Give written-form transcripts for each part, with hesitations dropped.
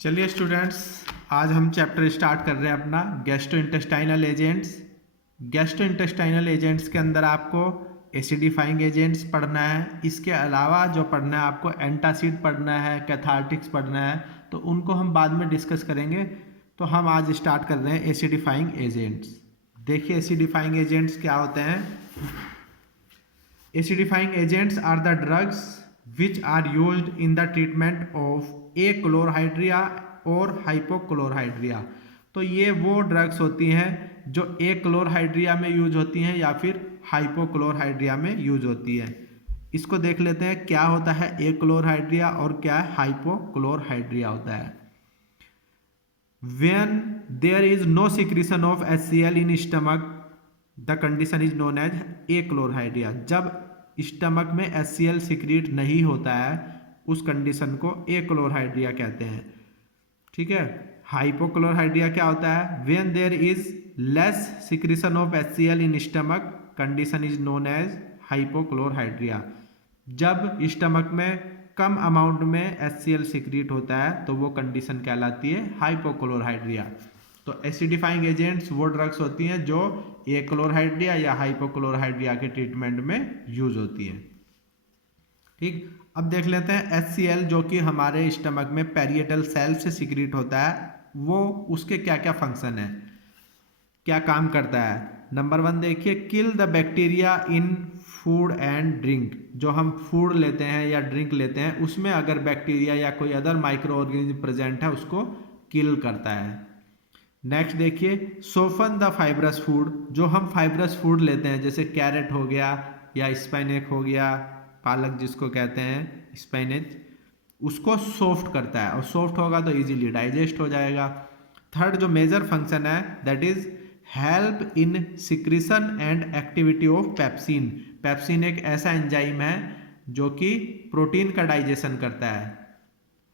चलिए स्टूडेंट्स, आज हम चैप्टर स्टार्ट कर रहे हैं अपना गैस्ट्रोइंटेस्टाइनल एजेंट्स। गैस्ट्रोइंटेस्टाइनल एजेंट्स के अंदर आपको एसिडिफाइंग एजेंट्स पढ़ना है। इसके अलावा जो पढ़ना है आपको एंटासिड पढ़ना है, कैथार्टिक्स पढ़ना है, तो उनको हम बाद में डिस्कस करेंगे। तो हम आज स्टार्ट कर रहे हैं एसिडिफाइंग एजेंट्स। देखिए एसिडिफाइंग एजेंट्स क्या होते हैं। Acidifying agents are the drugs which are used in the treatment of achlorhydria और hypochlorhydria। तो ये वो ड्रग्स होती हैं जो एक्लोरहाइड्रिया में यूज होती हैं या फिर हाइपोक्लोरहाइड्रिया में यूज होती है। इसको देख लेते हैं क्या होता है एक्लोरहाइड्रिया और क्या हाइपोक्लोरहाइड्रिया होता है। When there is no secretion of HCl in stomach, the condition is known as achlorhydria। जब स्टमक में HCl सिक्रीट नहीं होता है उस कंडीशन को एक्लोरहाइड्रिया कहते हैं। ठीक है। हाइपोक्लोरहाइड्रिया क्या होता है। When there is less secretion of HCl in stomach, condition is known as hypochlorhydria. जब स्टमक में कम अमाउंट में HCl सिक्रीट होता है तो वो कंडीशन कहलाती है हाइपोक्लोरहाइड्रिया। तो एसिडिफाइंग एजेंट्स वो ड्रग्स होती हैं जो एक्लोरहाइड्रिया या हाइपोक्लोरहाइड्रिया के ट्रीटमेंट में यूज होती हैं। ठीक, अब देख लेते हैं HCl जो कि हमारे स्टमक में पैरिएटल सेल से सिक्रीट होता है, वो उसके क्या क्या फंक्शन है, क्या काम करता है। नंबर 1 देखिए, kill the bacteria in food and drink. जो हम फूड लेते हैं या ड्रिंक लेते हैं उसमें अगर बैक्टीरिया या कोई अदर माइक्रो ऑर्गेनिज्म प्रेजेंट है उसको किल करता है। नेक्स्ट देखिए, सोफन द फाइब्रस फूड। जो हम फाइब्रस फूड लेते हैं जैसे कैरेट हो गया या स्पाइनेक हो गया, पालक जिसको कहते हैं स्पाइनेच, उसको सॉफ्ट करता है और सॉफ्ट होगा तो इजीली डाइजेस्ट हो जाएगा। थर्ड जो मेजर फंक्शन है that is help in secretion and activity of pepsin. Pepsin एक ऐसा एंजाइम है जो कि प्रोटीन का डाइजेशन करता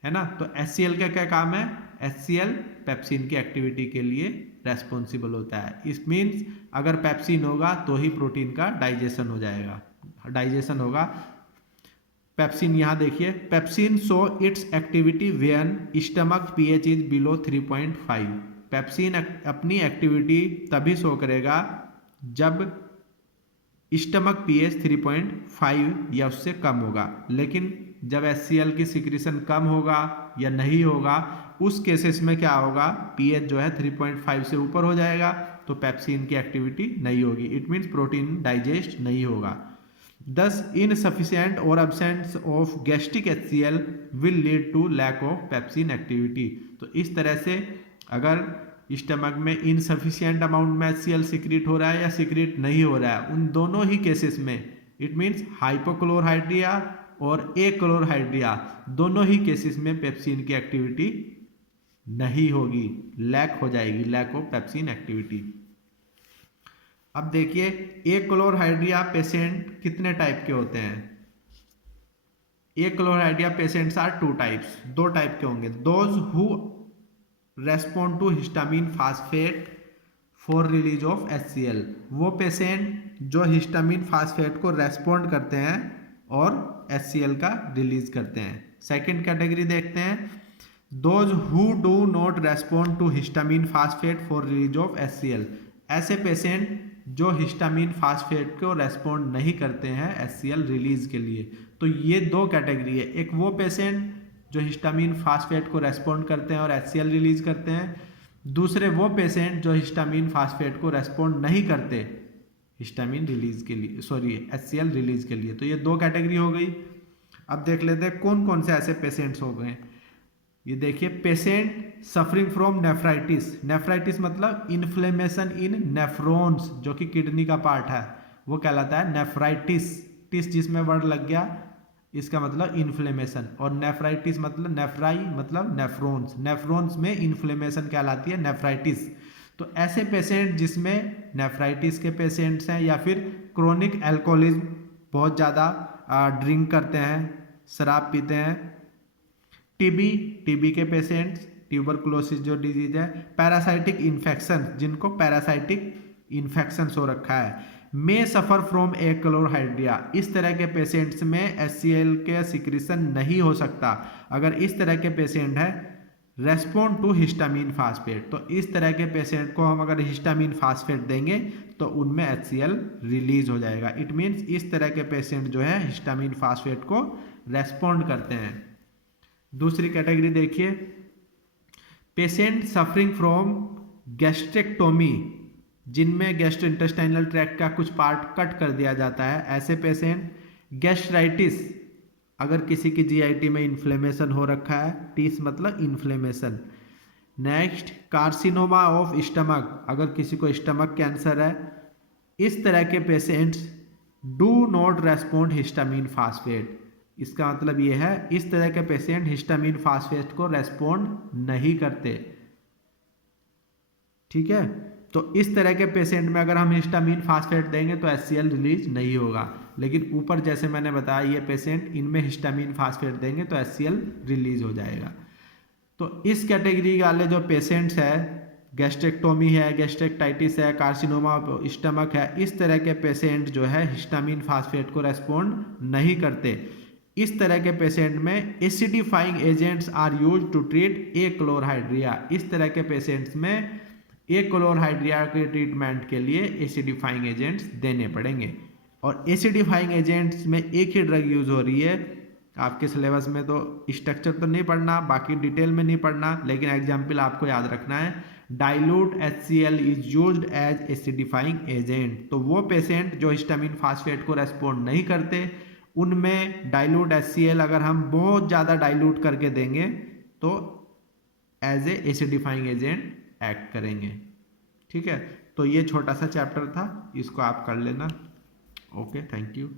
है ना। तो HCl का क्या काम है, HCl पेप्सिन की एक्टिविटी के लिए रेस्पॉन्सिबल होता है। इस मीन्स अगर पेप्सिन होगा तो ही प्रोटीन का डाइजेशन हो जाएगा, डाइजेशन होगा। पेप्सिन यहाँ देखिए, pepsin show it's activity when stomach pH is below 3.5। Pepsin अपनी एक्टिविटी तभी शो करेगा जब स्टमक pH 3.5 या उससे कम होगा। लेकिन जब HCl की सिक्रीशन कम होगा या नहीं होगा उस केसेस में क्या होगा, pH जो है 3.5 से ऊपर हो जाएगा तो पेप्सिन की एक्टिविटी नहीं होगी। इट मीन्स प्रोटीन डाइजेस्ट नहीं होगा। Thus insufficient or absence of gastric HCl will lead to lack of pepsin activity। तो इस तरह से अगर स्टमक में इनसफिशियंट अमाउंट में HCl सिक्रीट हो रहा है या सिक्रीट नहीं हो रहा है, उन दोनों ही केसेस में इट मीन्स हाइपोक्लोरहाइड्रिया और एक्लोरहाइड्रिया दोनों ही केसेस में पेप्सिन की एक्टिविटी नहीं होगी, लैक हो जाएगी, लैक ऑफ पेप्सिन एक्टिविटी। अब देखिए एक्लोरहाइड्रिया पेशेंट कितने टाइप के होते हैं। Achlorhydria patients are 2 types, 2 type के होंगे। Those who respond to histamine phosphate for release of HCl। वो पेशेंट जो हिस्टामिन फास्फेट को रेस्पॉन्ड करते हैं और HCl का रिलीज करते हैं। सेकेंड कैटेगरी देखते हैं, those who do not respond to histamine phosphate for release of HCl। ऐसे पेशेंट जो हिस्टामिन फास्फेट को रेस्पॉन्ड नहीं करते हैं HCl रिलीज के लिए। तो ये 2 कैटेगरी है, एक वो पेशेंट जो हिस्टामिन फास्फेट को रेस्पॉन्ड करते हैं और HCl रिलीज करते हैं, दूसरे वो पेशेंट जो हिस्टामिन फास्फेट को रेस्पॉन्ड नहीं करते हिस्टामिन रिलीज के लिए, सॉरी HCl रिलीज के लिए। तो ये 2 कैटेगरी हो गई। अब देख लेते हैं कौन कौन से ऐसे पेशेंट्स हो गए। ये देखिए, patient suffering from nephritis. Nephritis मतलब इन्फ्लेमेशन इन नेफ्रॉन्स, जो कि किडनी का पार्ट है, वो कहलाता है नेफ्राइटिस। टिस जिसमें वर्ड लग गया इसका मतलब इन्फ्लेमेशन, और नेफ्राइटिस मतलब नेफ्राई मतलब नेफ्रॉन्स, नेफ्रॉन्स में इन्फ्लेमेशन कहलाती है नेफ्राइटिस। तो ऐसे पेशेंट जिसमें नेफ्राइटिस के पेशेंट्स हैं या फिर क्रोनिक एल्कोहलिज्म, बहुत ज़्यादा ड्रिंक करते हैं, शराब पीते हैं, टीबी के पेशेंट्स, ट्यूबरकुलोसिस जो डिजीज है, पैरासाइटिक इन्फेक्शन जिनको पैरासाइटिक इन्फेक्शन हो रखा है, मे सफर फ्रॉम एक्लोरहाइड्रिया। इस तरह के पेशेंट्स में HCl के सिक्रीशन नहीं हो सकता। अगर इस तरह के पेशेंट है रेस्पॉन्ड टू हिस्टामीन फास्फेट। तो इस तरह के पेशेंट को हम अगर हिस्टामीन फास्फेट देंगे तो उनमें HCl रिलीज हो जाएगा। इट मीन्स इस तरह के पेशेंट जो है हिस्टामीन फास्फेट को रेस्पॉन्ड करते हैं। दूसरी कैटेगरी देखिए, पेशेंट सफरिंग फ्रॉम गैस्ट्रेक्टोमी, जिनमें गैस्ट्रोइंटेस्टाइनल ट्रैक्ट का कुछ पार्ट कट कर दिया जाता है, ऐसे पेशेंट। गैस्ट्राइटिस, अगर किसी की GIT में इन्फ्लेमेशन हो रखा है, टीस मतलब inflammation. Next, carcinoma of stomach, अगर किसी को स्टमक कैंसर है। इस तरह के patients do not respond histamine phosphate. इसका मतलब ये है, इस तरह के पेशेंट हिस्टामीन फास्फेट को रेस्पॉन्ड नहीं करते। ठीक है, तो इस तरह के पेशेंट में अगर हम हिस्टामीन फास्फेट देंगे तो HCl रिलीज नहीं होगा। लेकिन ऊपर जैसे मैंने बताया, ये पेशेंट, इनमें हिस्टामीन फास्फेट देंगे तो HCl रिलीज हो जाएगा। तो इस कैटेगरी वाले जो पेशेंट्स है, गैस्ट्रेक्टोमी है, गैस्ट्रेक्टाइटिस है, कार्सिनोमा स्टमक है, इस तरह के पेशेंट जो है हिस्टामीन फास्फेट को रेस्पॉन्ड नहीं करते। इस तरह के पेशेंट में acidifying agents are use to treat achlorhydria. इस तरह के पेशेंट्स में एक्लोरहाइड्रिया के ट्रीटमेंट के लिए एसिडिफाइंग एजेंट्स देने पड़ेंगे। और एसिडिफाइंग एजेंट्स में एक ही ड्रग यूज हो रही है। आपके सिलेबस में तो स्ट्रक्चर तो नहीं पढ़ना, बाकी डिटेल में नहीं पढ़ना, लेकिन एग्जाम्पल आपको याद रखना है। Dilute HCl is used as acidifying agent. तो वो पेशेंट जो हिस्टामीन फास्फेट को रेस्पॉन्ड नहीं करते, उनमें डाइल्यूट HCl अगर हम बहुत ज़्यादा डाइल्यूट करके देंगे तो as a acidifying agent act करेंगे। ठीक है, तो ये छोटा सा चैप्टर था, इसको आप कर लेना। Okay, thank you.